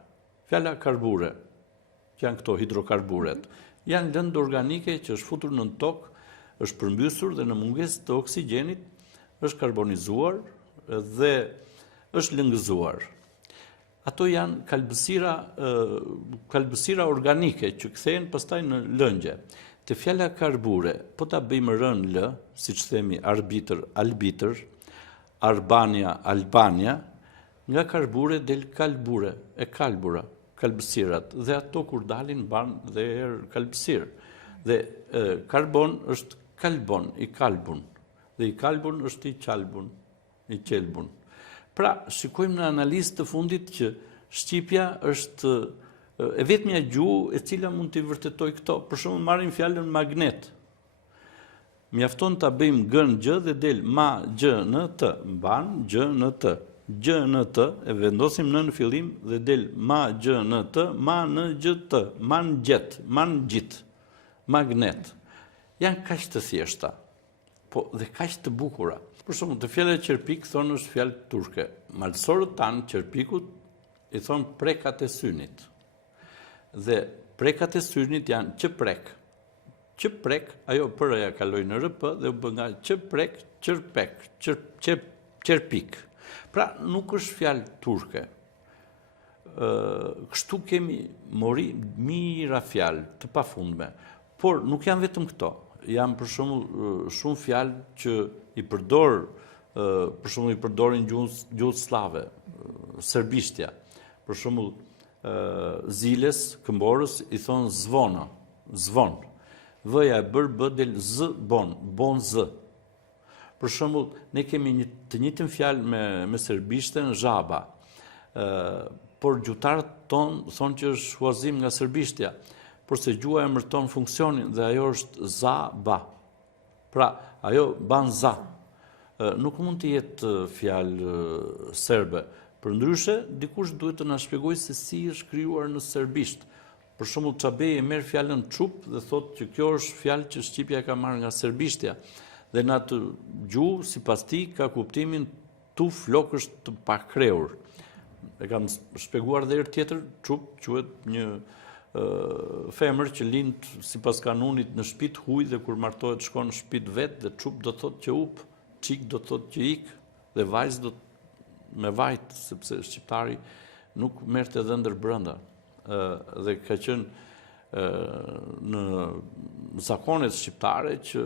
Fjala karbure, që janë këto hidrokarburet, janë lëndë organike që është futur në tokë, është përmbysur dhe në mungesë të oksigjenit është karbonizuar dhe është lëngëzuar. Ato janë kalbësira organike që kthehen pastaj në lëngje. Te fjala karbure, po ta bëjmë rënë l, siç themi arbitër, albitër, Albania, Albania, nga karbure del kalbure, e kalbura, kalbësirat, dhe ato kur dalin banë dhe erë kalbësirë. Dhe karbon është kalbon, i kalbun, dhe i kalbun është i qalbun, i qelbun. Pra, shikojmë në analizë të fundit që shqipja është e vetmja gjuhë e cila mund të vërtetoj këto. Për shembull, marrim fjalën magnet. Mjafton ta bëjmë g në gjë dhe del ma gjë në të, mban gjë në të. Gjë në të, e vendosim në fillim dhe del ma gjë në të, ma në gjë të, man gjet, man gjit, magnet. Janë kaq të thjeshta, po dhe kaq të bukura. Për shembull, të fjala qerpik thonë është fjalë turke. Malësorët tanë qerpikut i thonë prekat e synit. Dhe prekat e synit janë qëprek. Qëprek, ajo përja kaloi në rp dhe u bë nga qëprek, qërpek, qerpik. Pra nuk është fjalë turke. Kështu kemi mira fjalë të pafundme. Por nuk janë vetëm këto. Janë për shembull shumë fjalë që i përdor, për shembull i përdorin gjuhën slave, serbishtja. Për shembull, ziles, këmborës, i thonë zvona, zvon. V-ja e bërë bë del z, bon z. Për shembull, ne kemi të njëjtën fjalë me serbishten, zhaba. Por gjutarët tonë thonë që është huazim nga serbishtja, por se gjua e mërton funksionin dhe ajo është za, ba. Pra, ajo ban za. Nuk mund të jetë fjalë serbe. Përndryshe, dikush duhet të na shpjegojë se si është krijuar në serbisht. Për shembull, Çabej e merr fjalën çup dhe thotë që kjo është fjalë që shqipja e ka marrë nga serbishtja. Dhe në atë gjuhë, sipas tij, ka kuptimin tu flok është të pakrehur. E kam shpjeguar dhe herë tjetër, çup quhet një femër që lind sipas kanunit në shtëpitë huaj dhe kur martohet shkon në shtëpitë vet dhe çup do thotë që up, çik do thotë që ik dhe vajz do me vajt, sepse shqiptari nuk merrte edhe ndër brenda. Dhe ka qenë në zakonet shqiptare që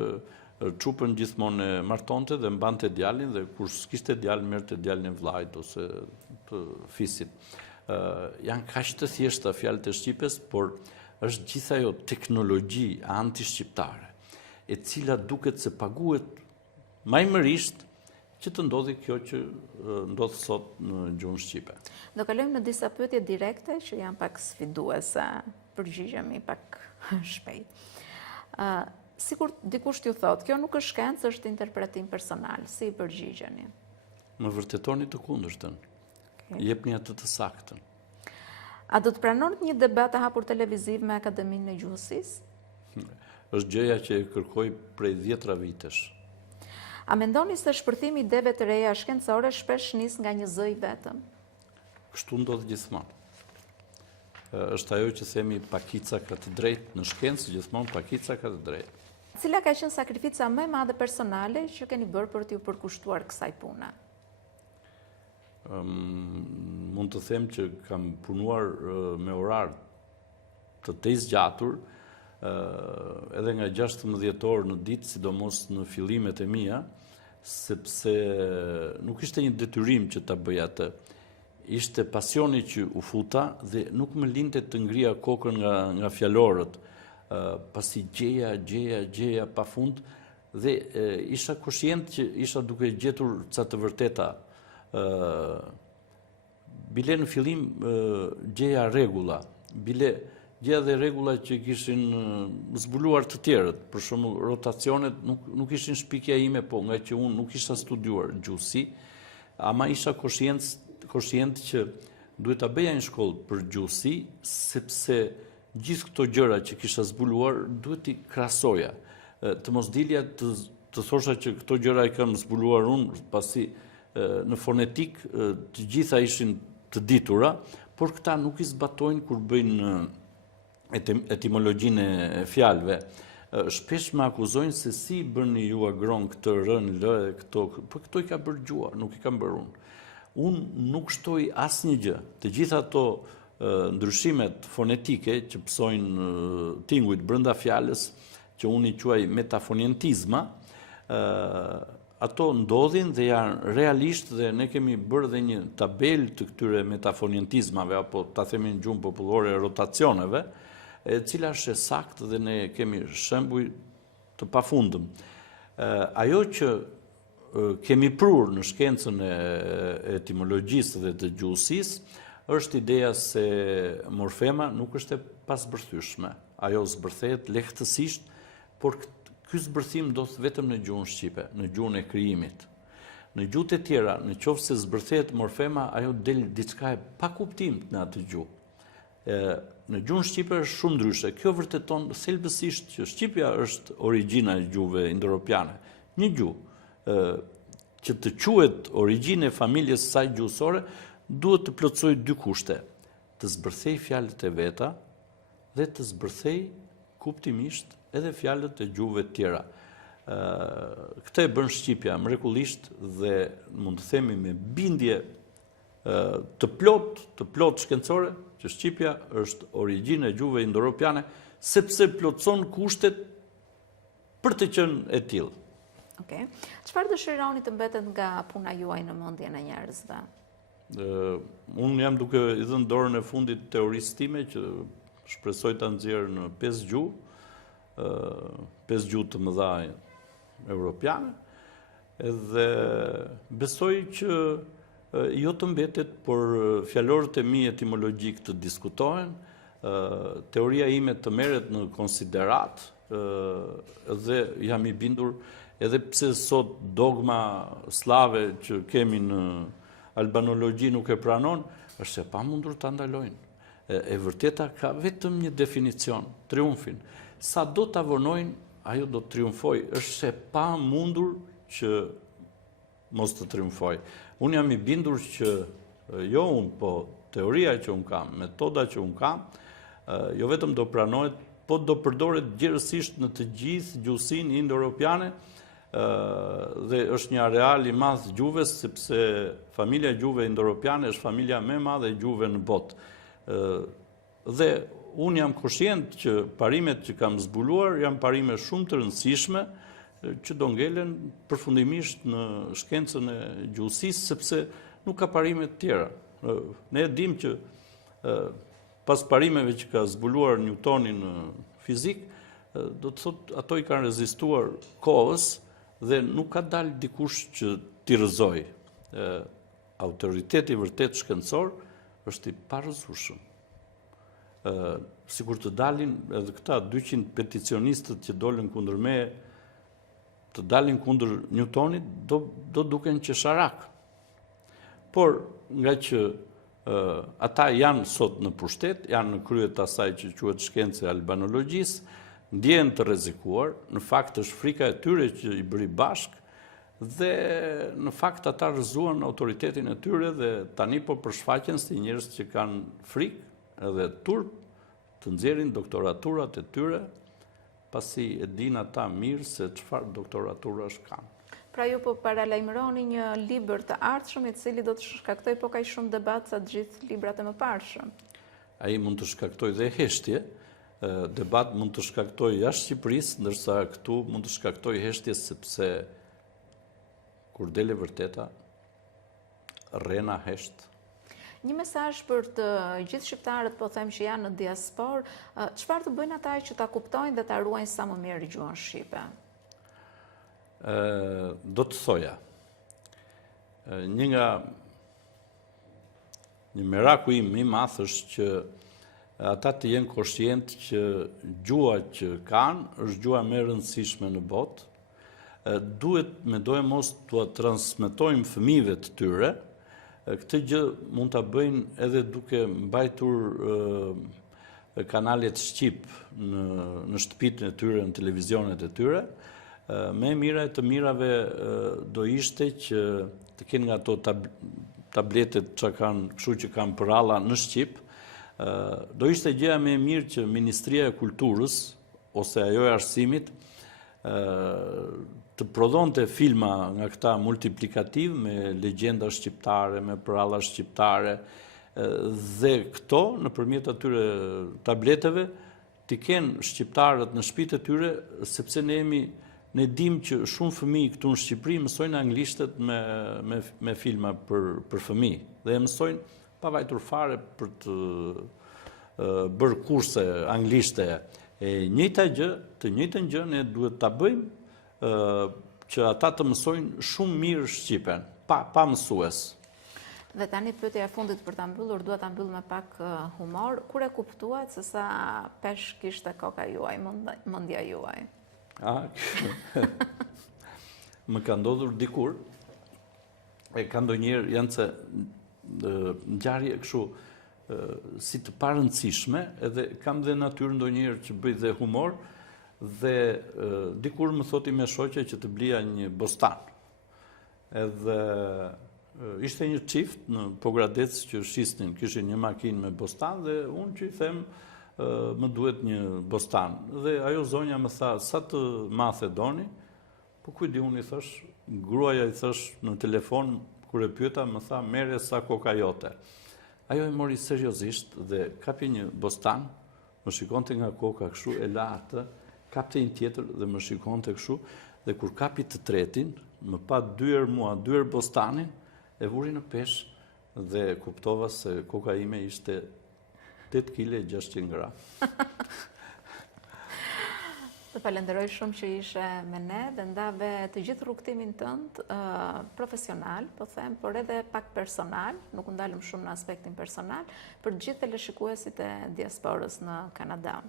çupën gjithmonë e martonte dhe mbante djalin dhe kur s'kishte djalë merrte djalin e vllajt ose të fisit. Janë kaq të thjeshta fjalët e shqipes, por është gjithë ajo teknologji anti-shqiptare, e cila duket se paguhet majmërisht që të ndodhi kjo që ndodh sot në gjuhën shqipe. Do kalojmë në disa pyetje direkte që janë pak sfiduese, përgjigjemi pak shpejt. Sikur dikush t'ju thotë, kjo nuk është shkencë, është interpretim personal, si i përgjigjeni? Më vërtetoni të kundërtën. Jepni atë të saktën. A do të pranonit një debat të hapur televiziv me Akademinë e Gjuhësisë? Është gjëja që e kërkoj prej 10 vitesh. A mendoni se shpërthimi i ideve të reja shkencore shpesh nis nga një zë i vetëm? Kështu ndodh gjithmonë. Është ajo që themi pakica ka të drejtë në shkencë, gjithmonë pakica ka të drejtë. Cila ka qenë sakrifica më e madhe personale që keni bërë për t'ju përkushtuar kësaj pune? Mund të them që kam punuar me orar të zgjatur, edhe nga 16 orë në ditë, sidomos në fillimet e mia, sepse nuk ishte një detyrim që ta bëja atë. Ishte pasioni që u futa dhe nuk më linte të ngrija kokën nga fjalorët, pasi gjeja pafund dhe isha koshient që isha duke gjetur ca të vërteta. Bile në fillim gjeja rregulla, bile gjeja dhe rregulla që kishin zbuluar të tjerët, për shembull rotacionet nuk ishin shpikja ime, po nga që unë nuk isha studiuar gjuhësi, ama isha koshient që duhet ta bëja në shkollë për gjuhësi, sepse gjithë këto gjëra që kisha zbuluar duhet i krahasoja. Të mos dilja të thosha që këto gjëra i kam zbuluar unë, pasi në fonetik të gjitha ishin të ditura, por këta nuk i zbatojnë kur bëjnë etimologjinë e fjalëve. Shpesh më akuzojnë se si bëni ju agron këtë rën, lë, këto, por këto i ka bërë gjua, nuk i kam bërë unë. Unë nuk shtoj asnjë gjë. Të gjitha ato ndryshimet fonetike që pësojnë tingujt brenda fjalës, që unë i quaj metafonientizma, ato ndodhin dhe janë realisht dhe ne kemi bërë dhe një tabel të këtyre metafonientizmave, apo ta themi në gjuhën popullore rotacioneve, e cila është e saktë dhe ne kemi shembuj të pafundëm. Ajo që kemi prur në shkencën e etimologjisë dhe të gjuhësisë është ideja se morfema nuk është e pasbërthyeshme. Ajo zbërthehet lehtësisht, por ky zbërthim ndodh vetëm në gjuhën shqipe, në gjuhën e krijimit. Në gjuhët e tjera, nëse zbërthehet morfema, ajo del diçka e pa kuptim në atë gjuhë. Në gjuhën shqipe është shumë ndryshe. Kjo vërteton thelbësisht që shqipja është origjina e gjuhëve indoeuropiane. Një gjuhë që të quhet origjinë e familjes së saj gjuhësore duhet të plotësojë 2 kushte: të zbërthej fjalët e veta dhe të zbërthej kuptimisht edhe fjalët e gjuhëve të tjera. Këtë e bën shqipja mrekullisht dhe mund të themi me bindje të plot shkencore që shqipja është origjinë e gjuhëve indoeuropiane, sepse plotëson kushtet për të qenë e tillë. Okej. Çfarë dëshironi të mbetet nga puna juaj në mendjen e njerëzve? Unë jam duke i dhënë dorën e fundit teorisë time që shpresoj ta nxjerr në 5 gjuhë të mëdha europiane, edhe besoj që jo të mbetet, por fjalorët e mi etimologjik të diskutohen, teoria ime të merret në konsiderat, dhe jam i bindur, edhe pse sot dogma slave që kemi në albanologji nuk e pranon, është e pamundur ta ndalojnë. E vërteta ka vetëm një definicion, triumfin. Sa do ta vonojnë, ajo do të triumfoj. Është e pamundur që mos të triumfoj. Unë jam i bindur që jo unë, po teoria që unë kam, metoda që unë kam, jo vetëm do pranohet, po do përdoret gjithësisht në të gjithë gjuhësinë indo-europiane, dhe është një areal i madh gjuhëve, sepse familja e gjuhëve indo-europiane është familja më e madhe e gjuhëve në botë. Dhe unë jam koshient që parimet që kam zbuluar janë parime shumë të rëndësishme që do ngelen përfundimisht në shkencën e gjuhësisë, sepse nuk ka parime të tjera. Ne e dim që pas parimeve që ka zbuluar Newtoni në fizik, do të thotë ato i kanë rezistuar kohës dhe nuk ka dalë dikush që t'i rrëzoj. Autoriteti vërtet shkencor është i parëzueshëm. Sikur të dalin edhe këta 200 peticionistët që dolën kundër me, të dalin kundër Newtonit, do duken qesharak. Por nga që ata janë sot në pushtet, janë në krye të asaj që quhet shkencë e albanologjisë, ndjehen të rrezikuar, në fakt është frika e tyre që i bëri bashk, dhe në fakt ata rrëzuan autoritetin e tyre dhe tani po përshfaqen si njerëz që kanë frikë edhe turp të nxjerrin doktoraturat e tyre, pasi e din ata mirë se çfarë doktoraturash kanë. Pra ju po paralajmëroni një libër të ardhshëm i cili do të shkaktoj po kaq shumë debat sa të gjithë librat e mëparshëm. Ai mund të shkaktoj dhe heshtje, debat mund të shkaktoj jashtë Shqipërisë, ndërsa këtu mund të shkaktoj heshtje sepse kur dele vërteta, rrena hesht. Një mesazh për të gjithë shqiptarët, po them që janë në diasporë, çfarë të bëjnë ata që ta kuptojnë dhe ta ruajnë sa më mirë gjuhën shqipe? Do të thoja, një miraku im i madh është që ata të jenë koshient që gjuha që kanë është gjuha më e rëndësishme në botë. Duhet me dojë mos t'u transmetojmë fëmijëve të tyre. Këtë gjë mund ta bëjnë edhe duke mbajtur kanalet shqip në shtëpitë e tyre, në televizionet e tyre. Më e mira e të mirave do ishte që të kenë nga ato tabletet që kanë, kështu që kanë përralla në shqip. Do ishte gjëja më e mirë që Ministria e Kulturës ose ajo e Arsimit të prodhonte filma nga këta multiplikativ me legjenda shqiptare, me përralla shqiptare, dhe këto nëpërmjet atyre tableteve t'i kenë shqiptarët në shtëpitë e tyre, sepse ne dim që shumë fëmijë këtu në Shqipëri mësojnë anglishtet me filma për fëmijë dhe e mësojnë pavajtur fare për të bërë kurse anglishte. Të njëjtën gjë ne duhet ta bëjmë që ata të mësojnë shumë mirë shqipen, pa mësues. Dhe tani pyetja e fundit për ta mbyllur, dua ta mbyll me pak humor. Kur e kuptuat se sa pesh kishte koka juaj, mendja juaj? Më ka ndodhur dikur, ka ndonjëherë janë se ngjarje kështu si të parëndësishme, edhe kam dhe natyrë ndonjëherë që bëj dhe humor, dhe dikur më thoti me shoqe që të blija një bostan. Edhe ishte një çift në Pogradec që shisnin, kishin një makinë me bostan dhe unë që i them më duhet një bostan. Dhe ajo zonja më tha, sa të mathe doni? Po kujdi unë i thash, gruaja i thash në telefon, kur e pyeta më tha, merre sa koka jote. Ajo e mori seriozisht dhe kapi një bostan, më shikonte nga koka kështu, e la atë, kapte një tjetër dhe më shikonte kështu, dhe kur kapi të tretin, më pa dyer mua, dyer bostanin, e vuri në peshë dhe kuptova se koka ime ishte 8 kg 600 gram. Të falenderoj shumë që ishe me ne dhe ndave të gjithë rrugtimin tënd profesional, po them, por edhe pak personal, nuk ndalëm shumë në aspektin personal, për të gjithë teleshikuesit e diasporës në Kanada.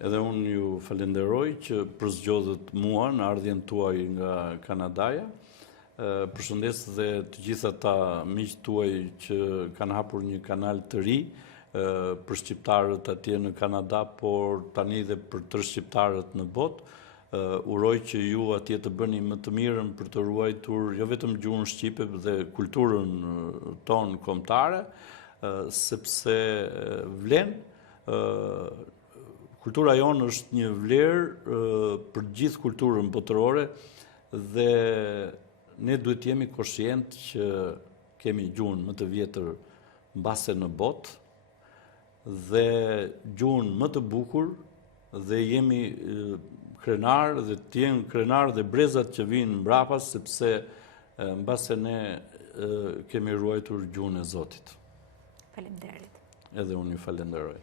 Edhe unë ju falenderoj që përzgjodhët mua në ardhjen tuaj nga Kanadaja. Përshëndes dhe të gjitha ta miqtë tuaj që kanë hapur një kanal të ri për shqiptarët atje në Kanada, por tani dhe për tërë shqiptarët në botë. Uroj që ju atje të bëni më të mirën për të ruajtur jo vetëm gjuhën shqipe dhe kulturën tonë kombëtare, sepse vlen. Kultura jonë është një vlerë për gjithë kulturën botërore dhe ne duhet jemi koshient që kemi gjuhën më të vjetër mbase në botë dhe gjuhën më të bukur dhe jemi krenar dhe të jenë krenar dhe brezat që vinë mbrapa sepse mbase ne kemi ruajtur gjuhën e Zotit. Faleminderit. Edhe unë ju falenderoj.